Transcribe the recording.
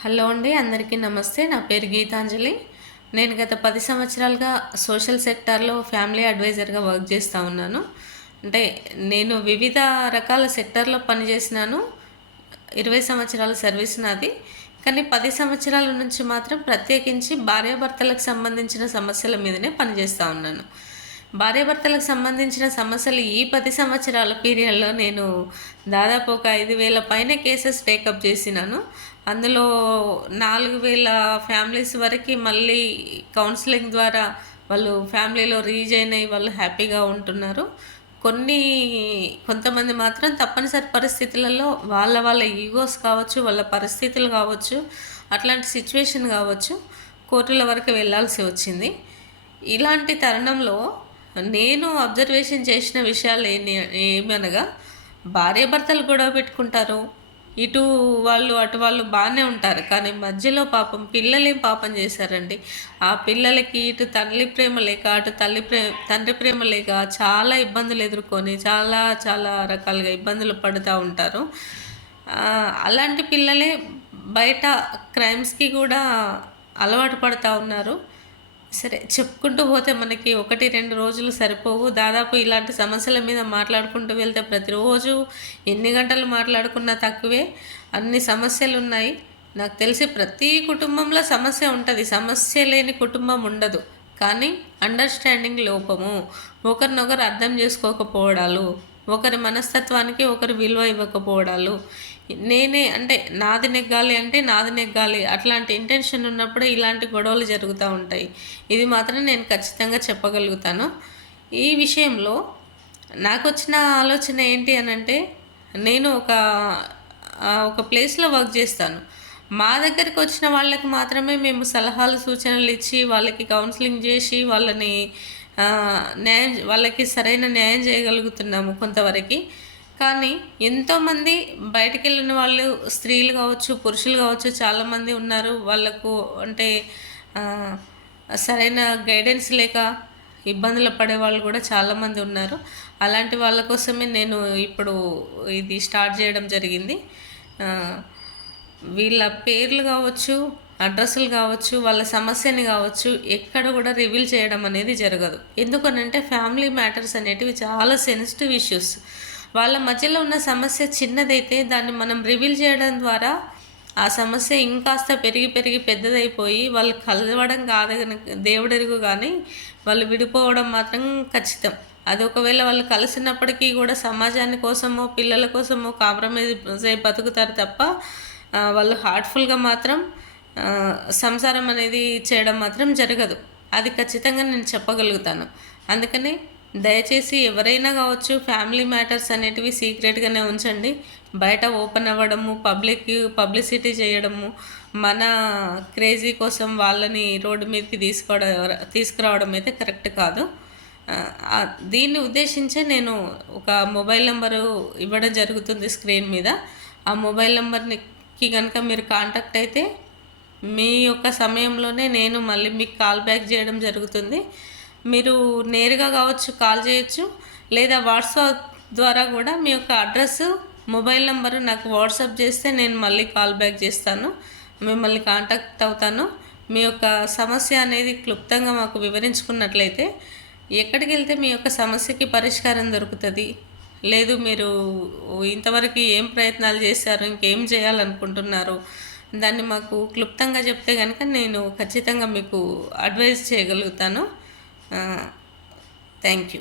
Hello అండి, అందరికీ నమస్తే. నా పేరు గీతాంజలి. నేను గత 10 సంవత్సరాలుగా సోషల్ సెక్టార్‌లో ఫ్యామిలీ అడ్వైజర్‌గా వర్క్ చేస్తూ ఉన్నాను. అంటే నేను వివిధ రకాల సెక్టార్‌లో పనిచేసినాను. 20 సంవత్సరాల సర్వీస్ నాది. కానీ 10 సంవత్సరాల నుంచి మాత్రం ప్రత్యేకించి భార్యాభర్తలకు సంబంధించిన సమస్యల మీదనే పనిచేస్తూ ఉన్నాను. భార్యాభర్తలకు సంబంధించిన సమస్యలు ఈ 10 సంవత్సరాల పీరియడ్‌లో నేను దాదాపు ఒక 5,000 పైన కేసెస్ టేకప్ చేసినాను. అందులో 4,000 ఫ్యామిలీస్ వరకి మళ్ళీ కౌన్సిలింగ్ ద్వారా వాళ్ళు ఫ్యామిలీలో రీజాయిన్ అయ్యి వాళ్ళు హ్యాపీగా ఉంటున్నారు. కొంతమంది మాత్రం తప్పనిసరి పరిస్థితులలో వాళ్ళ ఈగోస్ కావచ్చు, వాళ్ళ పరిస్థితులు కావచ్చు, అట్లాంటి సిచ్యువేషన్ కావచ్చు, కోర్టుల వరకు వెళ్ళాల్సి వచ్చింది. ఇలాంటి తరుణంలో నేను అబ్జర్వేషన్ చేసిన విషయాలు ఏమనగా, భార్యాభర్తలు గొడవ పెట్టుకుంటారు. ఇటు వాళ్ళు అటు వాళ్ళు బాగానే ఉంటారు. కానీ మధ్యలో పాపం పిల్లలేం పాపం చేశారండి. ఆ పిల్లలకి ఇటు తల్లి ప్రేమ లేక, అటు తండ్రి ప్రేమ లేక చాలా ఇబ్బందులు ఎదుర్కొని చాలా చాలా రకాలుగా ఇబ్బందులు పడుతూ ఉంటారు. అలాంటి పిల్లలే బయట క్రైమ్స్కి కూడా అలవాటు పడుతూ ఉన్నారు. సరే, చెప్పుకుంటూ పోతే మనకి 1-2 రోజులు సరిపోవు. దాదాపు ఇలాంటి సమస్యల మీద మాట్లాడుకుంటూ వెళ్తే ప్రతిరోజు ఎన్ని గంటలు మాట్లాడుకున్నా తక్కువే. అన్ని సమస్యలు ఉన్నాయి. నాకు తెలిసి ప్రతి కుటుంబంలో సమస్య ఉంటుంది. సమస్య లేని కుటుంబం ఉండదు. కానీ అండర్స్టాండింగ్ లోపము, ఒకరినొకరు అర్థం చేసుకోకపోవడాలు, ఒకరి మనస్తత్వానికి ఒకరు విలువ ఇవ్వకపోవడాలు, నాది నెగ్గాలి అట్లాంటి ఇంటెన్షన్ ఉన్నప్పుడు ఇలాంటి గొడవలు జరుగుతూ ఉంటాయి. ఇది మాత్రం నేను ఖచ్చితంగా చెప్పగలుగుతాను. ఈ విషయంలో నాకు వచ్చిన ఆలోచన ఏంటి అనంటే, నేను ఒక ప్లేస్లో వర్క్ చేస్తాను. మా దగ్గరికి వచ్చిన వాళ్ళకి మాత్రమే మేము సలహాలు సూచనలు ఇచ్చి వాళ్ళకి కౌన్సిలింగ్ చేసి వాళ్ళకి సరైన న్యాయం చేయగలుగుతున్నాము కొంతవరకు. కానీ ఎంతోమంది బయటికి వెళ్ళిన వాళ్ళు, స్త్రీలు కావచ్చు, పురుషులు కావచ్చు, చాలామంది ఉన్నారు. వాళ్ళకు సరైన గైడెన్స్ లేక ఇబ్బందులు పడే వాళ్ళు కూడా చాలామంది ఉన్నారు. అలాంటి వాళ్ళ కోసమే నేను ఇప్పుడు ఇది స్టార్ట్ చేయడం జరిగింది. వీళ్ళ పేర్లు కావచ్చు, అడ్రస్లు కావచ్చు, వాళ్ళ సమస్యని కావచ్చు, ఎక్కడ కూడా రివీల్ చేయడం అనేది జరగదు. ఎందుకనంటే ఫ్యామిలీ మ్యాటర్స్ అనేటివి చాలా సెన్సిటివ్ ఇష్యూస్. వాళ్ళ మధ్యలో ఉన్న సమస్య చిన్నదైతే దాన్ని మనం రివీల్ చేయడం ద్వారా ఆ సమస్య ఇంకాస్త పెరిగి పెద్దదైపోయి వాళ్ళు కలవడం కాదు దేవుడెరుగు, కానీ వాళ్ళు విడిపోవడం మాత్రం ఖచ్చితం. అది ఒకవేళ వాళ్ళు కలిసినప్పటికీ కూడా సమాజాని కోసమో పిల్లల కోసమో కాంప్రమైజ్ అయి బతుకుతారు తప్ప వాళ్ళు హార్ట్ఫుల్గా మాత్రం సంసారం అనేది చేయడం మాత్రం జరగదు. అది ఖచ్చితంగా నేను చెప్పగలుగుతాను. అందుకని దయచేసి ఎవరైనా కావచ్చు, ఫ్యామిలీ మ్యాటర్స్ అనేటివి సీక్రెట్గానే ఉంచండి. బయట ఓపెన్ అవ్వడము, పబ్లిసిటీ చేయడము, మన క్రేజీ కోసం వాళ్ళని రోడ్డు మీదకి తీసుకురావడం అయితే కరెక్ట్ కాదు. దీన్ని ఉద్దేశించే నేను ఒక మొబైల్ నెంబరు ఇవ్వడం జరుగుతుంది స్క్రీన్ మీద. ఆ మొబైల్ నెంబర్కి కనుక మీరు కాంటాక్ట్ అయితే మీ యొక్క సమయంలోనే నేను మళ్ళీ మీకు కాల్ బ్యాక్ చేయడం జరుగుతుంది. మీరు నేరుగా కావచ్చు కాల్ చేయొచ్చు, లేదా వాట్సాప్ ద్వారా కూడా మీ యొక్క అడ్రస్, మొబైల్ నెంబరు నాకు వాట్సాప్ చేస్తే నేను మళ్ళీ కాల్ బ్యాక్ చేస్తాను, మిమ్మల్ని కాంటాక్ట్ అవుతాను. మీ యొక్క సమస్య అనేది క్లుప్తంగా మాకు వివరించుకున్నట్లయితే ఎక్కడికి వెళ్తే మీ యొక్క సమస్యకి పరిష్కారం దొరుకుతుంది, లేదు మీరు ఇంతవరకు ఏం ప్రయత్నాలు చేశారు, ఇంకేం చేయాలనుకుంటున్నారు, దాన్ని మాకు క్లుప్తంగా చెప్తే కనుక నేను ఖచ్చితంగా మీకు అడ్వైజ్ చేయగలుగుతాను. Thank you.